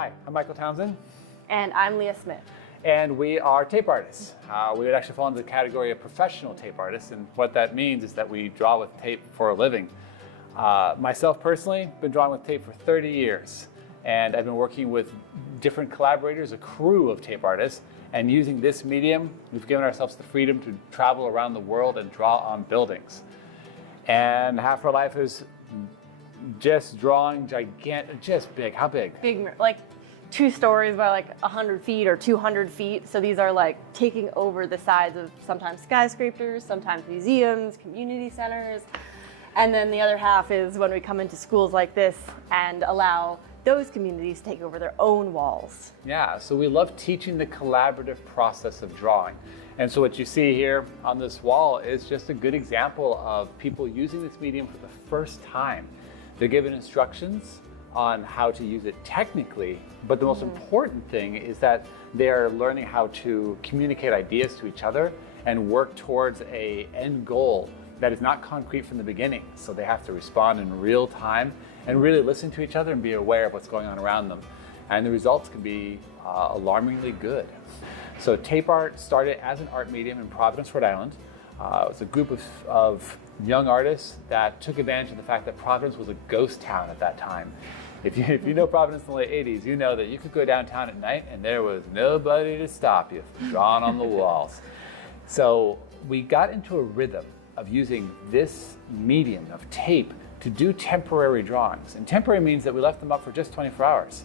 Hi, I'm Michael Townsend. And I'm Leah Smith. And we are tape artists. We would actually fall into the category of professional tape artists, and what that means is that we draw with tape for a living. Myself personally, been drawing with tape for 30 years, and I've been working with different collaborators, a crew of tape artists, and using this medium, we've given ourselves the freedom to travel around the world and draw on buildings. And half our life is just drawing gigantic, just big. How big? Big, like 2 stories by like 100 feet or 200 feet. So these are like taking over the sides of sometimes skyscrapers, sometimes museums, community centers. And then the other half is when we come into schools like this and allow those communities to take over their own walls. Yeah, so we love teaching the collaborative process of drawing. And so what you see here on this wall is just a good example of people using this medium for the first time. They're given instructions on how to use it technically, but the most important thing is that they're learning how to communicate ideas to each other and work towards an end goal that is not concrete from the beginning. So they have to respond in real time and really listen to each other and be aware of what's going on around them. And the results can be alarmingly good. So tape art started as an art medium in Providence, Rhode Island. It was a group of young artists that took advantage of the fact that Providence was a ghost town at that time. If you know Providence in the late 80s, you know that you could go downtown at night and there was nobody to stop you from drawing on the walls. So we got into a rhythm of using this medium of tape to do temporary drawings. And temporary means that we left them up for just 24 hours,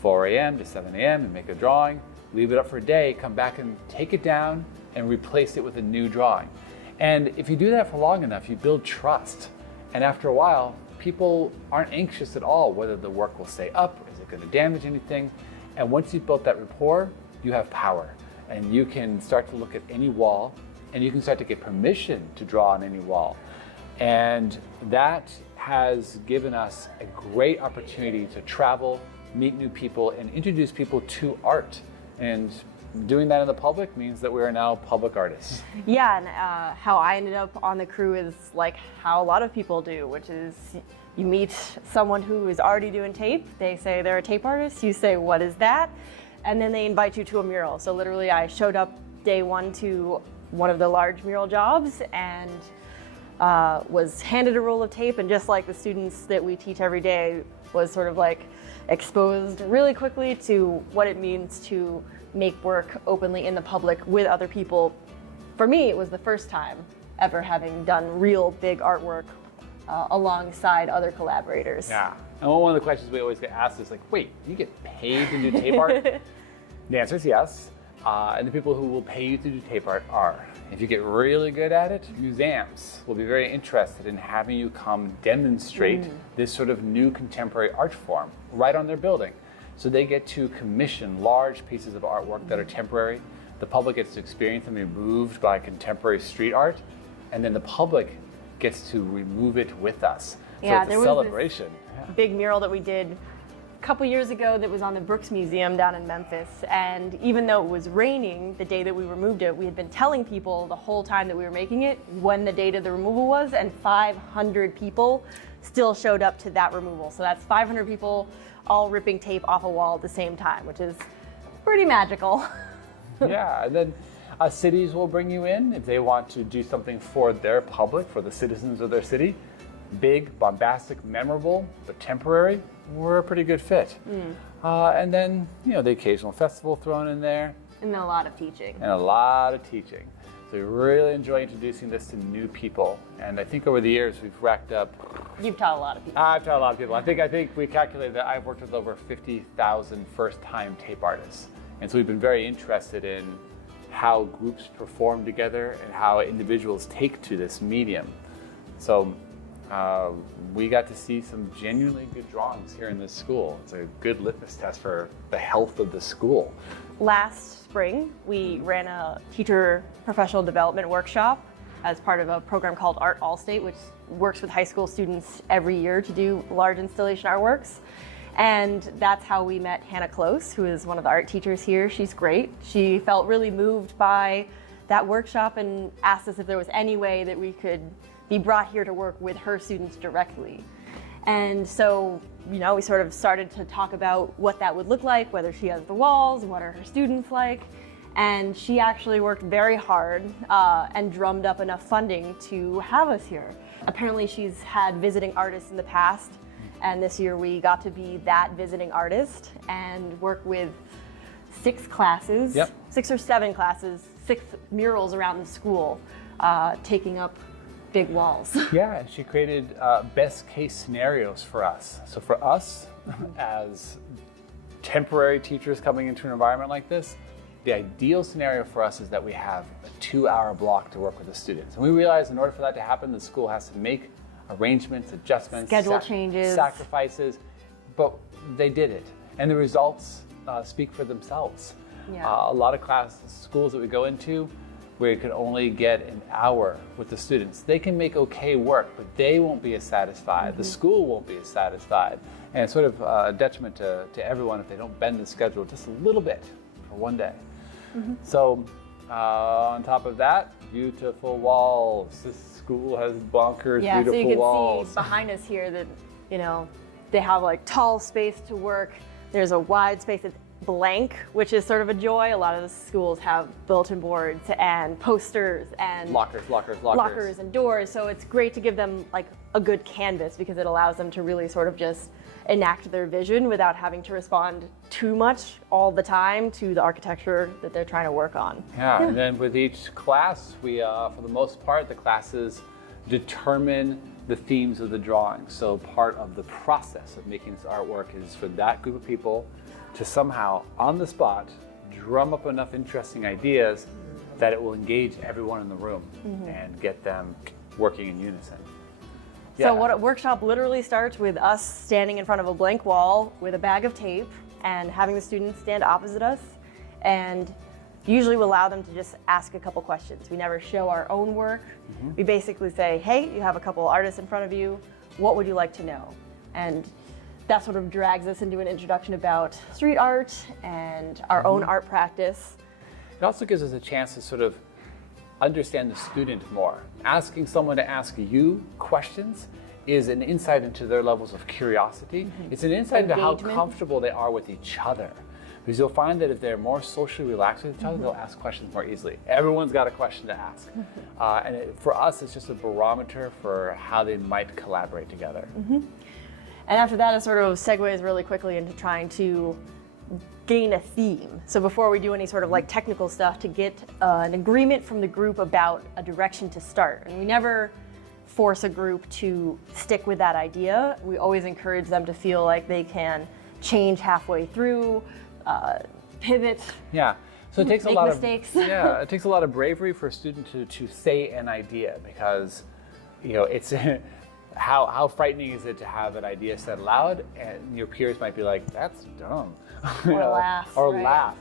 4 a.m. to 7 a.m. and make a drawing, leave it up for a day, come back and take it down and replace it with a new drawing. And if you do that for long enough, you build trust. And after a while, people aren't anxious at all whether the work will stay up, is it going to damage anything? And once you've built that rapport, you have power. And you can start to look at any wall, and you can start to get permission to draw on any wall. And that has given us a great opportunity to travel, meet new people, and introduce people to art. And doing that in the public means that we are now public artists. Yeah, and how I ended up on the crew is like how a lot of people do, which is you meet someone who is already doing tape, they say they're a tape artist, you say, what is that? And then they invite you to a mural. So literally I showed up day 1 to one of the large mural jobs and was handed a roll of tape, and just like the students that we teach every day, was sort of like exposed really quickly to what it means to make work openly in the public with other people. For me, it was the first time ever having done real big artwork alongside other collaborators. Yeah, and one of the questions we always get asked is like, wait, you get paid to do tape art? The answer is yes. And the people who will pay you to do tape art are, if you get really good at it, museums will be very interested in having you come demonstrate this sort of new contemporary art form right on their building. So they get to commission large pieces of artwork that are temporary. The public gets to experience them removed by contemporary street art, and then the public gets to remove it with us. Yeah, so it's a celebration. Big mural that we did a couple years ago that was on the Brooks Museum down in Memphis, and even though it was raining the day that we removed it, we had been telling people the whole time that we were making it when the date of the removal was, and 500 people still showed up to that removal. So that's 500 people all ripping tape off a wall at the same time, which is pretty magical. Yeah, and then cities will bring you in if they want to do something for their public, for the citizens of their city. Big, bombastic, memorable, but temporary, we're a pretty good fit. And then, you know, the occasional festival thrown in there. And then a lot of teaching. And a lot of teaching. So we really enjoy introducing this to new people. And I think over the years we've racked up. You've taught a lot of people. I've taught a lot of people. I think we calculated that I've worked with over 50,000 first-time tape artists. And so we've been very interested in how groups perform together and how individuals take to this medium. So we got to see some genuinely good drawings here in this school. It's a good litmus test for the health of the school. Last spring, we ran a teacher professional development workshop as part of a program called Art Allstate, which works with high school students every year to do large installation artworks. And that's how we met Hannah Close, who is one of the art teachers here. She's great. She felt really moved by that workshop and asked us if there was any way that we could be brought here to work with her students directly. And so, we sort of started to talk about what that would look like, whether she has the walls, what are her students like. And she actually worked very hard and drummed up enough funding to have us here. Apparently she's had visiting artists in the past, and this year we got to be that visiting artist and work with 6 classes, 6 or 7 classes, 6 murals around the school, taking up big walls. Yeah, and she created best case scenarios for us. So for us, as temporary teachers coming into an environment like this, the ideal scenario for us is that we have a 2-hour block to work with the students. And we realize in order for that to happen, the school has to make arrangements, adjustments, schedule changes, sacrifices, but they did it. And the results speak for themselves. Yeah. A lot of schools that we go into, where you can only get an hour with the students, they can make okay work, but they won't be as satisfied. The school won't be as satisfied. And it's sort of a detriment to everyone if they don't bend the schedule just a little bit for one day. So on top of that, beautiful walls. This school has bonkers beautiful so you can walls. see behind us here that, they have like tall space to work. There's a wide space that's blank, which is sort of a joy. A lot of the schools have bulletin boards and posters and lockers and doors. So it's great to give them like a good canvas because it allows them to really sort of just enact their vision without having to respond too much all the time to the architecture that they're trying to work on. Yeah, and then with each class, we, for the most part, the classes determine the themes of the drawing. So part of the process of making this artwork is for that group of people to somehow, on the spot, drum up enough interesting ideas that it will engage everyone in the room and get them working in unison. So what a workshop literally starts with us standing in front of a blank wall with a bag of tape and having the students stand opposite us, and usually we allow them to just ask a couple questions. We never show our own work. We basically say, hey, you have a couple artists in front of you, what would you like to know? And that sort of drags us into an introduction about street art and our own art practice. It also gives us a chance to sort of understand the student more. Asking someone to ask you questions is an insight into their levels of curiosity. It's an insight into how comfortable they are with each other. Because you'll find that if they're more socially relaxed with each other, they'll ask questions more easily. Everyone's got a question to ask. For us, it's just a barometer for how they might collaborate together. And after that, it sort of segues really quickly into trying to gain a theme. So before we do any sort of like technical stuff, to get an agreement from the group about a direction to start. And we never force a group to stick with that idea. We always encourage them to feel like they can change halfway through, pivot. Yeah. So it takes make a lot mistakes. of it takes a lot of bravery for a student to say an idea, because it's how frightening is it to have an idea said aloud and your peers might be like, that's dumb. Or laugh.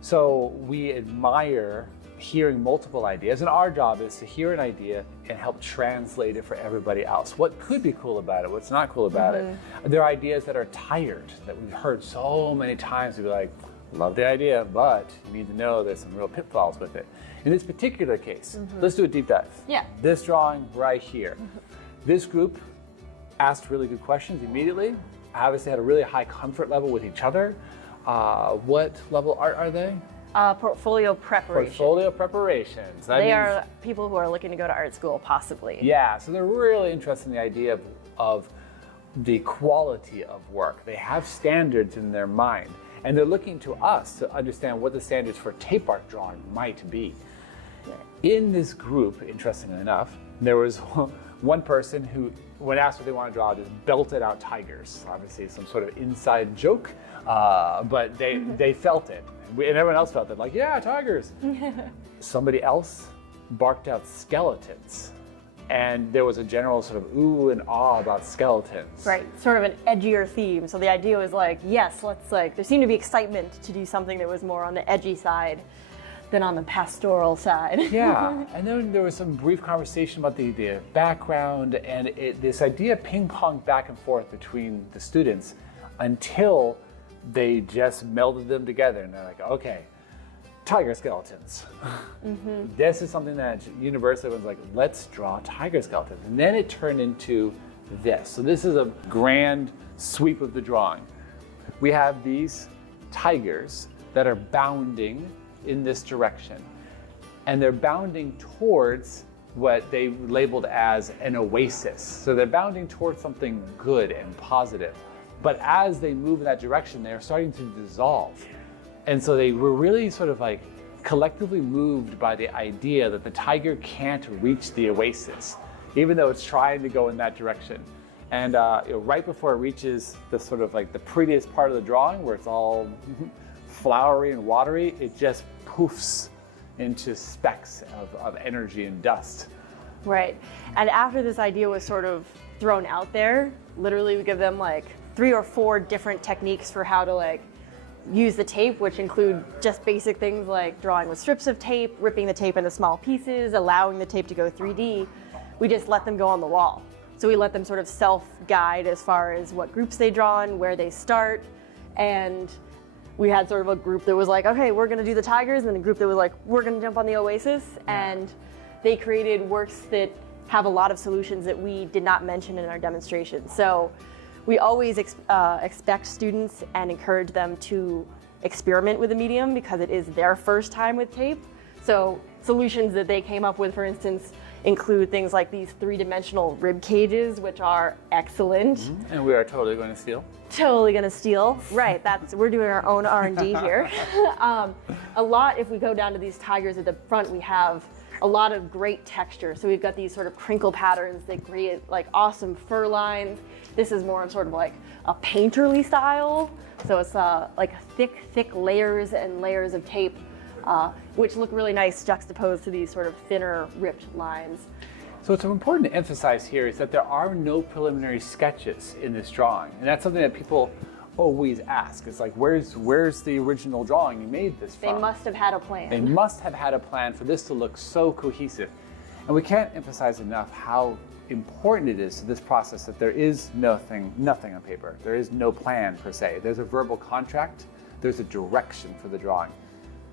So we admire hearing multiple ideas, and our job is to hear an idea and help translate it for everybody else. What could be cool about it? What's not cool about it? There are ideas that are tired, that we've heard so many times. We'd be like, love the idea, but you need to know there's some real pitfalls with it. In this particular case, let's do a deep dive. Yeah. This drawing right here. This group asked really good questions immediately. Obviously had a really high comfort level with each other. What level art are they? Portfolio preparation. Portfolio preparations. They are people who are looking to go to art school, possibly. Yeah, so they're really interested in the idea of the quality of work. They have standards in their mind, and they're looking to us to understand what the standards for tape art drawing might be. In this group, interestingly enough, there was one person who, when asked what they want to draw, just belted out tigers. Obviously some sort of inside joke, but they felt it. And everyone else felt it, like, yeah, tigers. Somebody else barked out skeletons. And there was a general sort of ooh and awe about skeletons. Right, sort of an edgier theme. So the idea was like, yes, there seemed to be excitement to do something that was more on the edgy side than on the pastoral side. Yeah, and then there was some brief conversation about the background, and this idea ping-ponged back and forth between the students until they just melded them together, and they're like, okay, tiger skeletons. This is something that universally was like, let's draw tiger skeletons. And then it turned into this. So this is a grand sweep of the drawing. We have these tigers that are bounding in this direction, and they're bounding towards what they labeled as an oasis. So they're bounding towards something good and positive. But as they move in that direction, they're starting to dissolve. And so they were really sort of like collectively moved by the idea that the tiger can't reach the oasis, even though it's trying to go in that direction. And right before it reaches the sort of like the prettiest part of the drawing, where it's all flowery and watery, it just poofs into specks of energy and dust. Right. And after this idea was sort of thrown out there, literally we give them like 3 or 4 different techniques for how to like use the tape, which include just basic things like drawing with strips of tape, ripping the tape into small pieces, allowing the tape to go 3D. We just let them go on the wall. So we let them sort of self-guide as far as what groups they draw in, where they start. And we had sort of a group that was like, okay, we're gonna do the tigers, and a group that was like, we're gonna jump on the oasis. And they created works that have a lot of solutions that we did not mention in our demonstration. So we always expect students and encourage them to experiment with the medium because it is their first time with tape. So solutions that they came up with, for instance, include things like these 3-dimensional rib cages, which are excellent. Mm-hmm. And we are totally going to steal. Totally going to steal. Right, we're doing our own R&D here. A lot, if we go down to these tigers at the front, we have a lot of great texture. So we've got these sort of crinkle patterns that create like awesome fur lines. This is more sort of like a painterly style. So it's like thick layers and layers of tape, which look really nice juxtaposed to these sort of thinner ripped lines. So what's important to emphasize here is that there are no preliminary sketches in this drawing. And that's something that people always ask. It's like, where's the original drawing you made this from? They must have had a plan. They must have had a plan for this to look so cohesive. And we can't emphasize enough how important it is to this process that there is nothing on paper. There is no plan per se. There's a verbal contract. There's a direction for the drawing.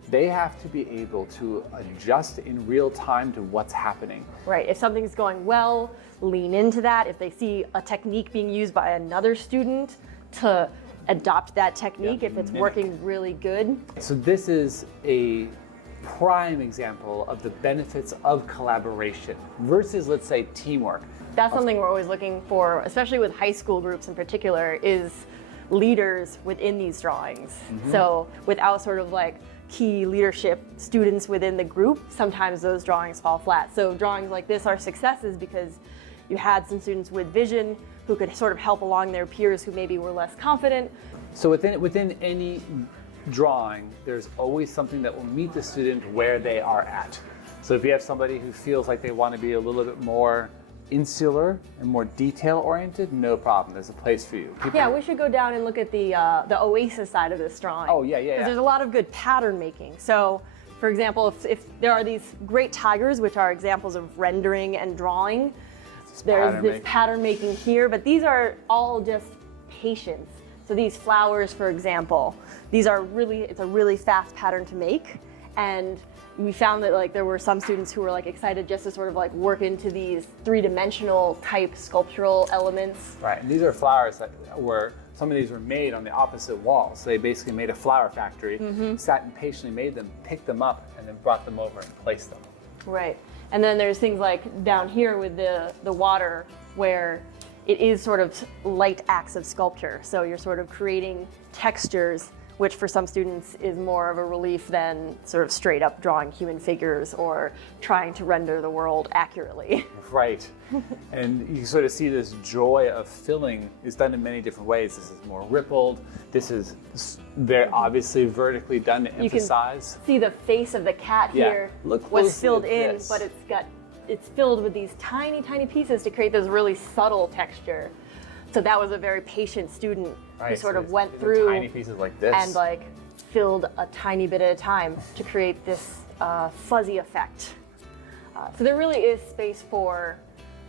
They have to be able to adjust in real time to what's happening. Right, if something's going well, lean into that. If they see a technique being used by another student, to adopt that technique if it's working really good. So this is a prime example of the benefits of collaboration versus, let's say, teamwork. That's something we're always looking for, especially with high school groups in particular, is leaders within these drawings. Mm-hmm. So without sort of like key leadership students within the group, sometimes those drawings fall flat. So drawings like this are successes because you had some students with vision who could sort of help along their peers who maybe were less confident. So within any drawing, there's always something that will meet the student where they are at. So if you have somebody who feels like they want to be a little bit more insular and more detail-oriented, no problem. There's a place for you. Yeah, we should go down and look at the oasis side of this drawing. Oh, yeah. There's a lot of good pattern making. So, for example, if there are these great tigers, which are examples of rendering and drawing, there's this pattern making here, but these are all just patience. So these flowers, for example, it's a really fast pattern to make. And we found that like there were some students who were like excited just to sort of like work into these 3-dimensional type sculptural elements. Right, and these are flowers that some of these were made on the opposite wall. So they basically made a flower factory, sat and patiently made them, picked them up, and then brought them over and placed them. Right. And then there's things like down here with the water where it is sort of light acts of sculpture. So you're sort of creating textures, which for some students is more of a relief than sort of straight up drawing human figures or trying to render the world accurately. Right. And you sort of see this joy of filling is done in many different ways. This is more rippled. This is very obviously vertically done to emphasize. You can see the face of the cat here was filled in, but it's filled with these tiny, tiny pieces to create this really subtle texture. So that was a very patient student who sort of went through tiny pieces like this and like filled a tiny bit at a time to create this fuzzy effect. So there really is space for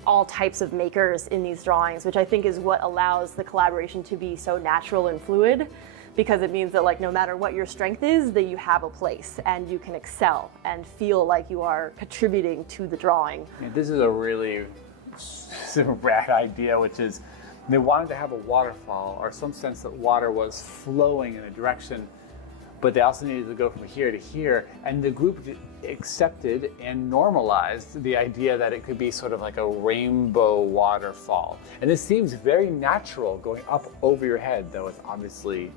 all types of makers in these drawings, which I think is what allows the collaboration to be so natural and fluid, because it means that like no matter what your strength is, that you have a place and you can excel and feel like you are contributing to the drawing. Yeah, this is a really super rad idea, which is they wanted to have a waterfall or some sense that water was flowing in a direction, but they also needed to go from here to here. And the group accepted and normalized the idea that it could be sort of like a rainbow waterfall. And this seems very natural going up over your head, though it's obviously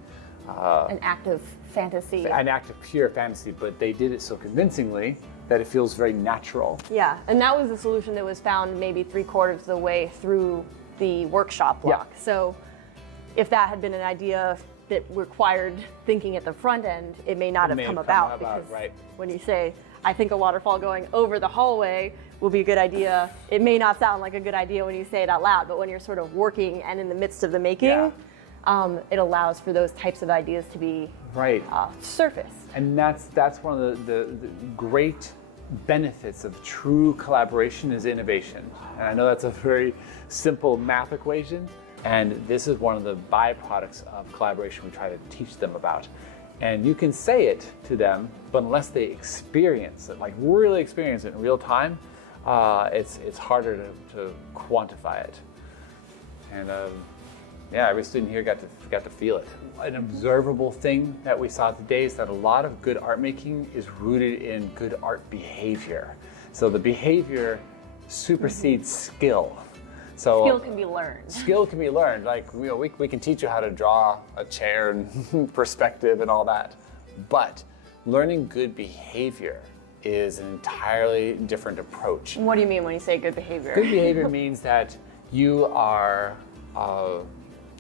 an act of fantasy. An act of pure fantasy, but they did it so convincingly that it feels very natural. Yeah, and that was the solution that was found maybe 3/4 of the way through the workshop block. Yeah. So if that had been an idea that required thinking at the front end, it may not have come about. Because right. when you say, I think a waterfall going over the hallway will be a good idea, it may not sound like a good idea when you say it out loud, but when you're sort of working and in the midst of the making, it allows for those types of ideas to be surface. And that's one of the great benefits of true collaboration is innovation. And I know that's a very simple math equation, and this is one of the byproducts of collaboration we try to teach them about. And you can say it to them, but unless they experience it, like really experience it in real time, it's harder to quantify it. And every student here got to feel it. An observable thing that we saw today is that a lot of good art making is rooted in good art behavior. So the behavior supersedes skill. So skill can be learned. Skill can be learned. Like we can teach you how to draw a chair and perspective and all that, but learning good behavior is an entirely different approach. What do you mean when you say good behavior? Good behavior means that you are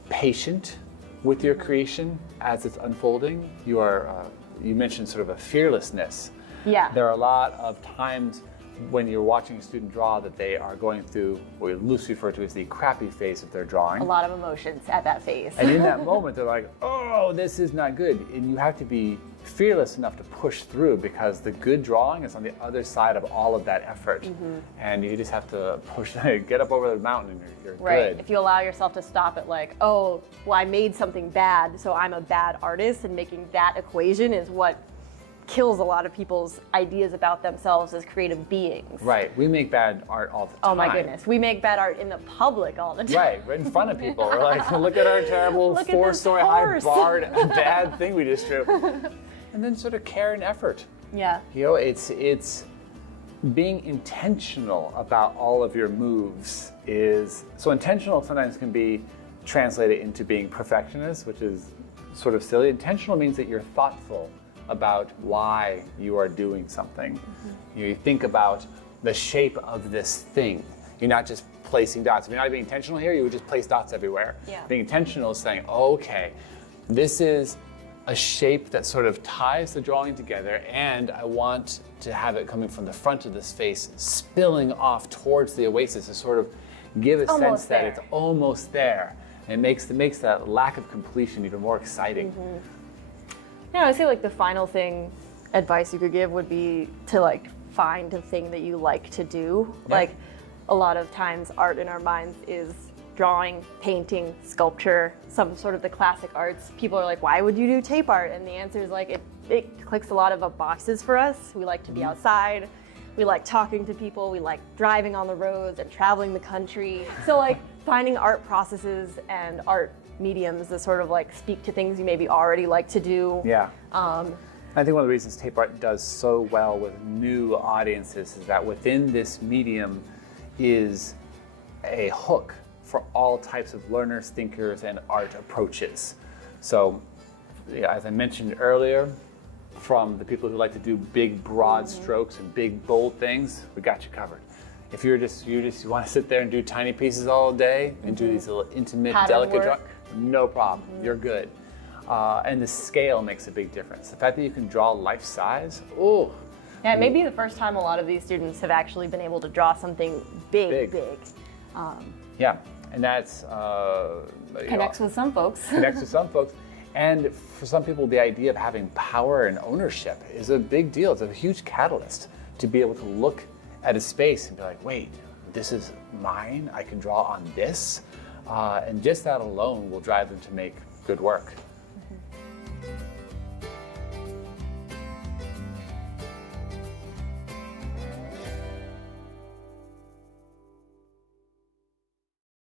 patient with your creation as it's unfolding. You are, you mentioned sort of a fearlessness. Yeah. There are a lot of times when you're watching a student draw that they are going through what we loosely refer to as the crappy phase of their drawing. A lot of emotions at that phase. And in that moment, they're like, oh, this is not good. And you have to be fearless enough to push through, because the good drawing is on the other side of all of that effort. And you just have to push, get up over the mountain and you're right. good. If you allow yourself to stop at like, oh, well, I made something bad, so I'm a bad artist, and making that equation is what kills a lot of people's ideas about themselves as creative beings. Right. We make bad art all the time. Oh my goodness. We make bad art in the public all the time. Right in front of people. We're like, look at our terrible 4-story high barred bad thing we just drew. And then sort of care and effort. Yeah. You know, it's being intentional about all of your moves is, so intentional sometimes can be translated into being perfectionist, which is sort of silly. Intentional means that you're thoughtful about why you are doing something. You think about the shape of this thing. You're not just placing dots. If you're not being intentional here, you would just place dots everywhere. Yeah. Being intentional is saying, oh, okay, this is a shape that sort of ties the drawing together, and I want to have it coming from the front of this face, spilling off towards the oasis to sort of give a sense that it's almost there. And it makes that lack of completion even more exciting. Yeah, I say like the final advice you could give would be to like find a thing that you like to do. Yeah. Like a lot of times art in our minds is drawing, painting, sculpture, some sort of the classic arts. People are like, why would you do tape art? And the answer is like, it clicks a lot of boxes for us. We like to be outside. We like talking to people. We like driving on the roads and traveling the country. So like finding art processes and art mediums that sort of like speak to things you maybe already like to do. Yeah. I think one of the reasons tape art does so well with new audiences is that within this medium is a hook for all types of learners, thinkers, and art approaches. So, as I mentioned earlier, from the people who like to do big, broad strokes and big, bold things, we got you covered. If you want to sit there and do tiny pieces all day and do these little intimate, delicate drawings, no problem. You're good. And the scale makes a big difference. The fact that you can draw life size, oh. Yeah, it may be the first time a lot of these students have actually been able to draw something big. Yeah, and that's connects with some folks. Connects with some folks. And for some people, the idea of having power and ownership is a big deal. It's a huge catalyst to be able to look at a space and be like, wait, this is mine. I can draw on this. And just that alone will drive them to make good work.